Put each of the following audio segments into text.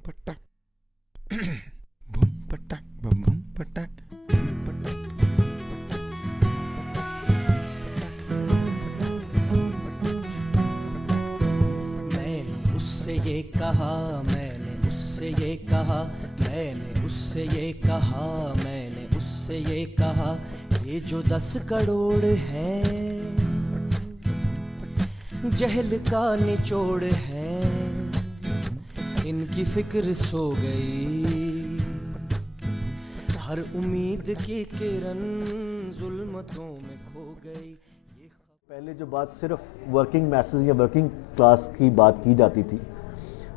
patak, boom patak, boom boom patak, boom patak, मैंने उससे ये कहा, मैंने उससे ये कहा, मैंने उससे ये कहा, मैंने उससे ये कहा, ये जो 10 करोड़ है जहल का निचोड़ है, इनकी फिक्र सो गई, हर उम्मीद की किरण जुल्मतों में खो गई। पहले जो बात सिर्फ वर्किंग मैसेज या वर्किंग क्लास की बात की जाती थी,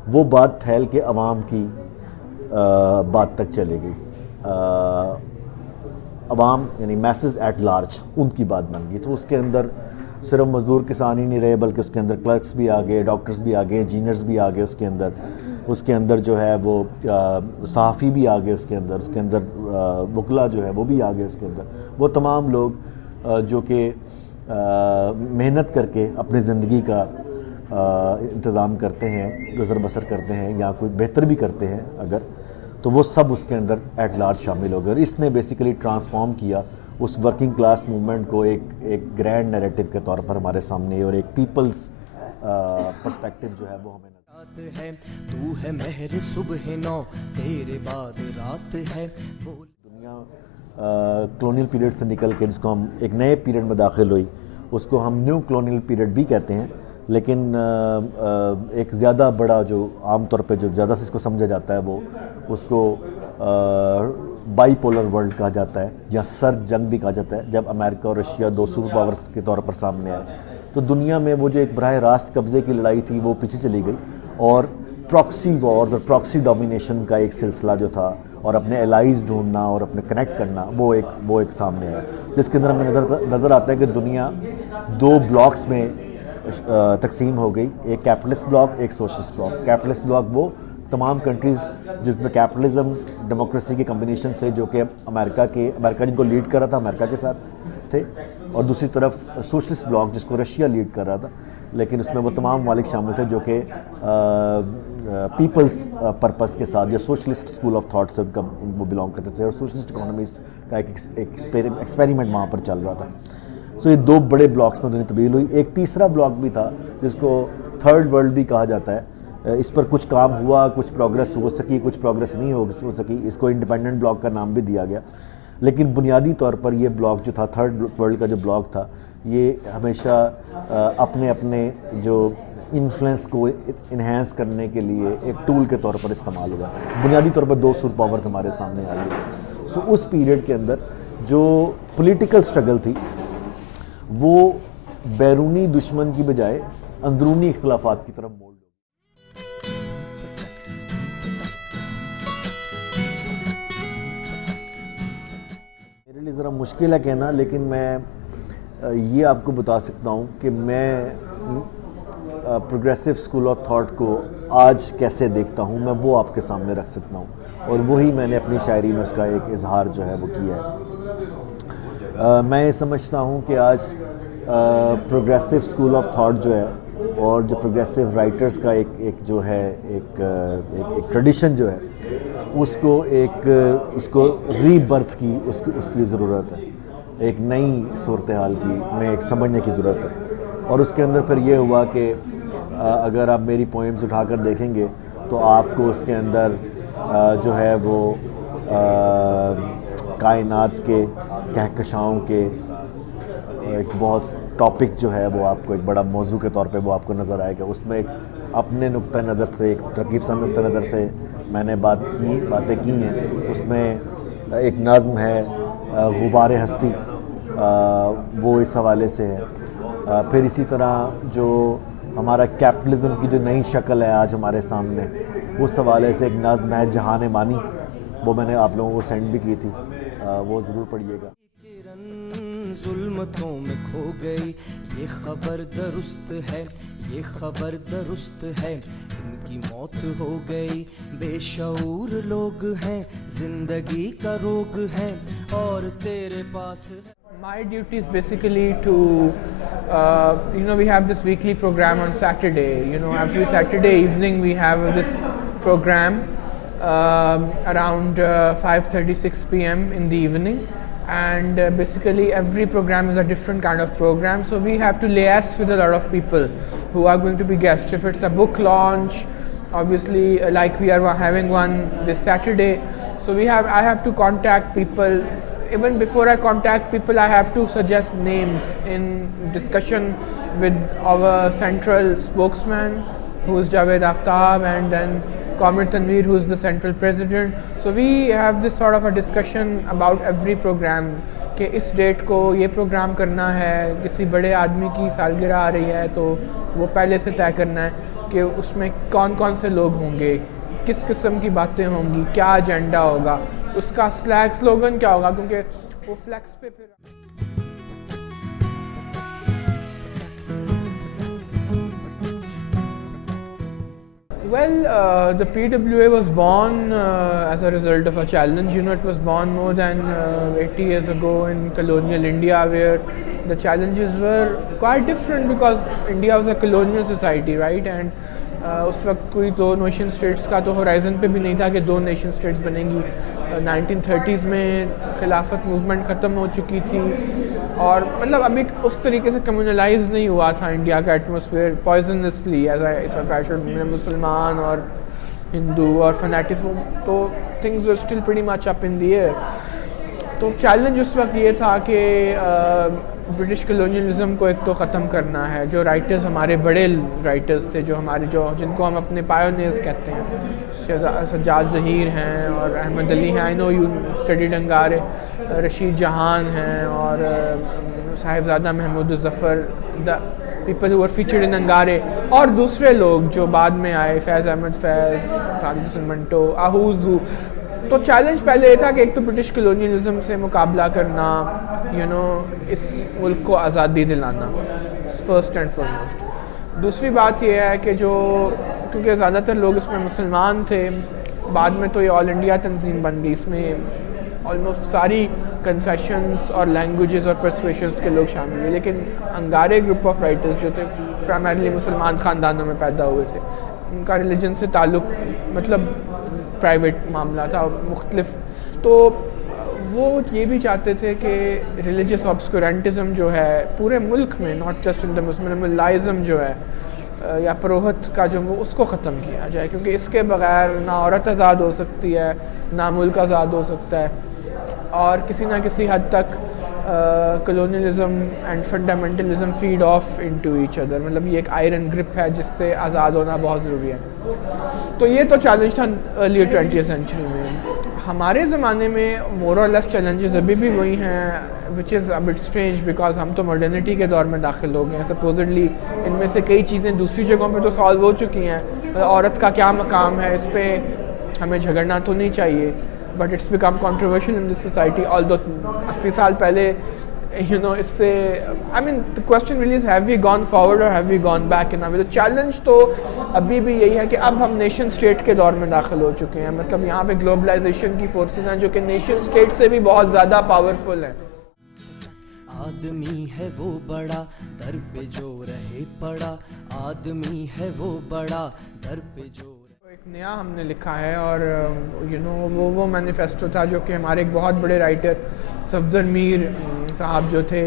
वो बात फैल के अवाम की बात तक चली गई। अवाम यानी मैसेज एट लार्ज उनकी बात बन गई। तो उसके अंदर सिर्फ मज़दूर किसान ही नहीं रहे, बल्कि उसके अंदर क्लर्क्स भी आ गए, डॉक्टर्स भी आ गए, इंजीनियर्स भी आ गए, उसके अंदर जो है वो सहाफ़ी भी आ गए, उसके अंदर वकला जो है वो भी आ गए, उसके अंदर वो तमाम लोग जो कि मेहनत करके अपनी ज़िंदगी का इंतज़ाम करते हैं, गुज़र बसर करते हैं या कोई बेहतर भी करते हैं अगर, तो वो सब उसके अंदर एट लार्ज शामिल हो गए। और इसने बेसिकली ट्रांसफॉर्म किया उस वर्किंग क्लास मूवमेंट को एक ग्रैंड नैरेटिव के तौर पर हमारे सामने, और एक पीपल्स पर्सपेक्टिव जो है वो हमें है। तू है मेहर सुबह नौ, तेरे बाद रात है। दुनिया कॉलोनियल पीरियड से निकल के जिसको हम एक नए पीरियड में दाखिल हुई, उसको हम न्यू कॉलोनियल पीरियड भी कहते हैं, लेकिन एक ज़्यादा बड़ा जो आम तौर पे जो ज़्यादा से इसको समझा जाता है वो उसको बाईपोलर वर्ल्ड कहा जाता है, या सर्द जंग भी कहा जाता है। जब अमेरिका और रशिया दो सुपर पावर्स के तौर पर सामने आए, तो दुनिया में वो जो एक बराह रास्त कब्ज़े की लड़ाई थी वो पीछे चली गई, और प्रॉक्सी वॉर और प्रॉक्सी डोमिनेशन का एक सिलसिला जो था, और अपने एलाइज ढूंढना और अपने कनेक्ट करना, वो एक सामने है, जिसके अंदर हमें नज़र आता है कि दुनिया दो ब्लॉक्स में तकसीम हो गई, एक कैपिटलिस्ट ब्लॉक, एक सोशलिस्ट ब्लॉक। कैपिटलिस्ट ब्लॉक वो तमाम कंट्रीज़ जिसमें कैपिटलिज्म डेमोक्रेसी के कम्बिनेशन से, जो कि अमेरिका जिनको लीड कर रहा था अमेरिका के साथ थे, और दूसरी तरफ सोशलिस्ट ब्लॉक जिसको रशिया लीड कर रहा था, लेकिन उसमें वो तमाम ममालिक शामिल थे जो कि पीपल्स पर्पस के साथ या सोशलिस्ट स्कूल ऑफ थाट से वो बिलोंग करते थे, और सोशलिस्ट इकोनॉमीज़ का एक एक्सपेरिमेंट वहाँ पर चल रहा था। सो ये दो बड़े ब्लॉक्स में दुनिया तब्दील हुई। एक तीसरा ब्लॉक भी था जिसको थर्ड वर्ल्ड भी कहा जाता है। इस पर कुछ काम हुआ, कुछ प्रोग्रेस हो सकी, कुछ प्रोग्रेस नहीं हो सकी, इसको इंडिपेंडेंट ब्लॉक का नाम भी दिया गया। लेकिन बुनियादी तौर पर ये ब्लॉक जो था, थर्ड वर्ल्ड का जो ब्लॉक था, ये हमेशा अपने अपने जो इन्फ्लुएंस को इन्हेंस करने के लिए एक टूल के तौर पर इस्तेमाल हुआ। बुनियादी तौर पर दो सुपर पावर्स हमारे सामने आई। सो उस पीरियड के अंदर जो पॉलिटिकल स्ट्रगल थी वो बैरूनी दुश्मन की बजाय अंदरूनी इख्तिलाफात की तरफ मोड़ ली। मेरे लिए ज़रा मुश्किल है कहना, लेकिन मैं ये आपको बता सकता हूँ कि मैं प्रोग्रेसिव स्कूल ऑफ थॉट को आज कैसे देखता हूँ, मैं वो आपके सामने रख सकता हूँ, और वही मैंने अपनी शायरी में उसका एक इजहार जो है वो किया है। मैं ये समझता हूँ कि आज प्रोग्रेसिव स्कूल ऑफ थॉट जो है, और जो प्रोग्रेसिव राइटर्स का एक जो है एक ट्रेडिशन जो है, उसको रीबर्थ की उसकी ज़रूरत है, एक नई सूरत हाल की में एक समझने की ज़रूरत है। और उसके अंदर फिर ये हुआ कि अगर आप मेरी पोइम्स उठाकर देखेंगे तो आपको उसके अंदर जो है वो कायनात के कहकशाओं के एक बहुत टॉपिक जो है वो आपको एक बड़ा मौजू के तौर पे वो आपको नज़र आएगा। उसमें एक अपने नुक्ता नज़र से, एक तरकीब सा नुक्ता नज़र से मैंने बातें की हैं। उसमें एक नज़्म है गुबारे हस्ती, वो इस हवाले से है। फिर इसी तरह जो हमारा कैपिटलिज्म की जो नई शक्ल है आज हमारे सामने, उस हवाले से एक नज़्म है जहान मानी, वो मैंने आप लोगों को सेंड भी की थी, वो ज़रूर पढ़िएगा। जुल्मतों में खो गई, ये खबर दुरुस्त है, ये खबर दुरुस्त है, इनकी मौत हो गई, बेशऊर लोग हैं, जिंदगी का रोग है, और तेरे पास My duty is basically to, we have this weekly program on Saturday. Every Saturday evening we have this program around 5:36 p.m. in the evening, and basically every program is a different kind of program, so we have to liaise with a lot of people who are going to be guests. If it's a book launch, obviously like we are having one this Saturday, so I have to contact people. Even before I contact people, I have to suggest names in discussion with our central spokesman, who is Javed Aftab, and then Qamar Tanveer, who is the central president. So we have this sort of a discussion about every program कि इस date को ये programme करना है, किसी बड़े आदमी की सालगिरह आ रही है तो वो पहले से तय करना है कि उसमें कौन कौन से लोग होंगे, किस किस्म की बातें होंगी, क्या एजेंडा होगा, उसका स्लोगन क्या होगा, क्योंकि वो फ्लैक्स पे फिर Well, the PWA was born as a result of a challenge. You know, it was born more than 80 years ago in colonial India, where the challenges were quite different because India was a colonial society, right? And उस वक्त कोई दो nation states का तो horizon पे भी नहीं था कि दो नेशन स्टेट्स बनेंगी. 1930s में खिलाफत मूवमेंट ख़त्म हो चुकी थी और मतलब अभी उस तरीके से कम्युनलाइज नहीं हुआ था इंडिया का एटमॉस्फेयर पॉइजनसली एज मुसलमान और हिंदू और फैनेटिज्म, तो things were still pretty much up in the air. तो चैलेंज उस वक्त ये था कि ब्रिटिश कलोनियलिज्म को एक तो ख़त्म करना है. जो राइटर्स हमारे बड़े राइटर्स थे, जो जिनको हम अपने पायोनियर्स कहते हैं, सज्जाद ज़हीर हैं और अहमद अली हैं, आई नो यू स्टडीड अंगारे, रशीद जहान हैं और Sahibzada Mahmud Zafar, the people who were featured in Angarey, और दूसरे लोग जो बाद में आए, फैज़ अहमद फैज़, खालिद हसन मंटो, आहूज़. तो चैलेंज पहले ये था कि एक तो ब्रिटिश कलोनियलिज्म से मुकाबला करना, इस मुल्क को आज़ादी दिलाना फर्स्ट एंड फॉरमोस्ट. दूसरी बात ये है कि क्योंकि ज़्यादातर लोग इसमें मुसलमान थे, बाद में तो ये ऑल इंडिया तंजीम बन गई, इसमें ऑलमोस्ट सारी कन्फेशंस और लैंग्वेजेस और परसुएशंस के लोग शामिल हुए. लेकिन अंगारे ग्रुप ऑफ राइटर्स जो थे प्राइमरली मुसलमान ख़ानदानों में पैदा हुए थे, उनका रिलीजन से ताल्लुक़ मतलब प्राइवेट मामला था मुख्तलिफ. तो वो ये भी चाहते थे कि रिलीजियस ऑब्सक्यूरेंटिज़म जो है पूरे मुल्क में, not just in the Muslim जो है या पुरोहित का जो वो उसको ख़त्म किया जाए, क्योंकि इसके बग़ैर ना औरत आज़ाद हो सकती है, ना मुल्क आज़ाद हो सकता है, और किसी ना किसी हद तक colonialism and fundamentalism feed of into each other. मतलब ये एक आयरन ग्रिप है जिससे आज़ाद होना बहुत ज़रूरी है. तो ये तो चैलेंज था अर्ली 20th सेंचुरी में. हमारे ज़माने में मोर और लेस चैलेंजेस अभी भी वही हैं, which is a bit strange because हम तो मॉडर्निटी के दौर में दाखिल हो गए हैं. सपोजिटली इनमें से कई चीज़ें दूसरी जगहों पे तो सॉल्व हो चुकी हैं. औरत का क्या मकाम है, इस पर हमें झगड़ना तो नहीं चाहिए, but it's become controversial in this society. Although 80 साल पहले इससे I mean the question really is have we gone forward और have we gone back in a way. Challenge तो अभी भी यही है कि अब हम नेशन स्टेट के दौर में दाखिल हो चुके हैं. मतलब यहाँ पे ग्लोबलाइजेशन की फोर्सेस हैं जो कि नेशन स्टेट से भी बहुत ज़्यादा पावरफुल हैं. आदमी है वो बड़ा दर पे जो रहे पड़ा, आदमी है वो बड़ा दर पे जो. एक नया हमने लिखा है और वो मैनिफेस्टो था जो कि हमारे एक बहुत बड़े राइटर सफदर मीर साहब जो थे,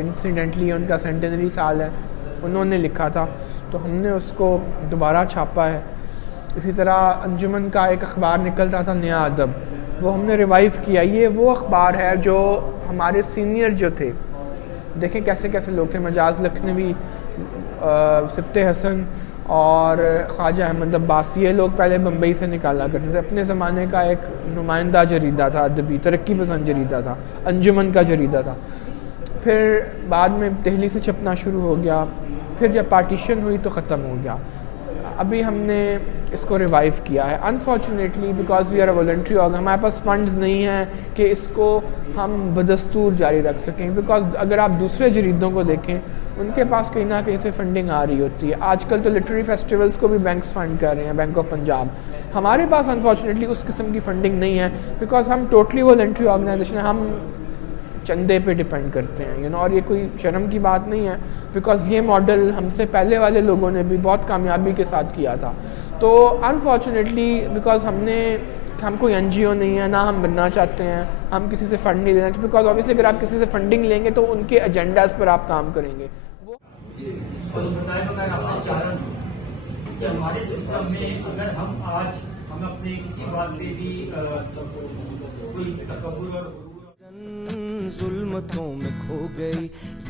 इंसिडेंटली उनका सेंटेनरी साल है, उन्होंने लिखा था, तो हमने उसको दोबारा छापा है. इसी तरह अंजुमन का एक अखबार निकलता था नया अदब, वो हमने रिवाइव किया. ये वो अखबार है जो हमारे सीनियर जो थे, देखें कैसे कैसे लोग थे, मजाज लखनवी, सिब्ते हसन और ख्वाजा अहमद अब्बास, ये लोग पहले बम्बई से निकाला करते थे. अपने ज़माने का एक नुमाइंदा जरीदा था, अदबी तरक्की पसंद जरीदा था, अंजुमन का जरीदा था. फिर बाद में दिल्ली से छपना शुरू हो गया, फिर जब पार्टीशन हुई तो ख़त्म हो गया. अभी हमने इसको रिवाइव किया है unfortunately because we are a voluntary organ. हमारे पास फंड्स नहीं हैं कि इसको हम बदस्तूर जारी रख सकें, बिकॉज अगर आप दूसरे जरीदों को देखें उनके पास कहीं ना कहीं से फंडिंग आ रही होती है. आजकल तो लिटरेरी फेस्टिवल्स को भी बैंक्स फंड कर रहे हैं, बैंक ऑफ पंजाब. हमारे पास अनफॉर्चुनेटली उस किस्म की फंडिंग नहीं है बिकॉज हम टोटली वॉलंटरी ऑर्गेनाइजेशन है, हम चंदे पे डिपेंड करते हैं और ये कोई शर्म की बात नहीं है बिकॉज ये मॉडल हमसे पहले वाले लोगों ने भी बहुत कामयाबी के साथ किया था. तो अनफॉर्चुनेटली बिकॉज हम कोई NGO नहीं है, ना हम बनना चाहते हैं, हम किसी से फंड नहीं लेना चाहते, बिकॉज ऑब्वियसली अगर आप किसी से फंडिंग लेंगे तो उनके एजेंडाज पर आप काम करेंगे। और बताए बगैर आपने चारण कि हमारे सिस्टम में अगर हम अपने किसी बात पे भी कोई तकब्बुर और जुल्मतों में खो गई,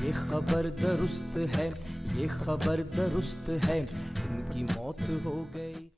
ये खबर दुरुस्त है, ये खबर दुरुस्त है, इनकी मौत हो गई।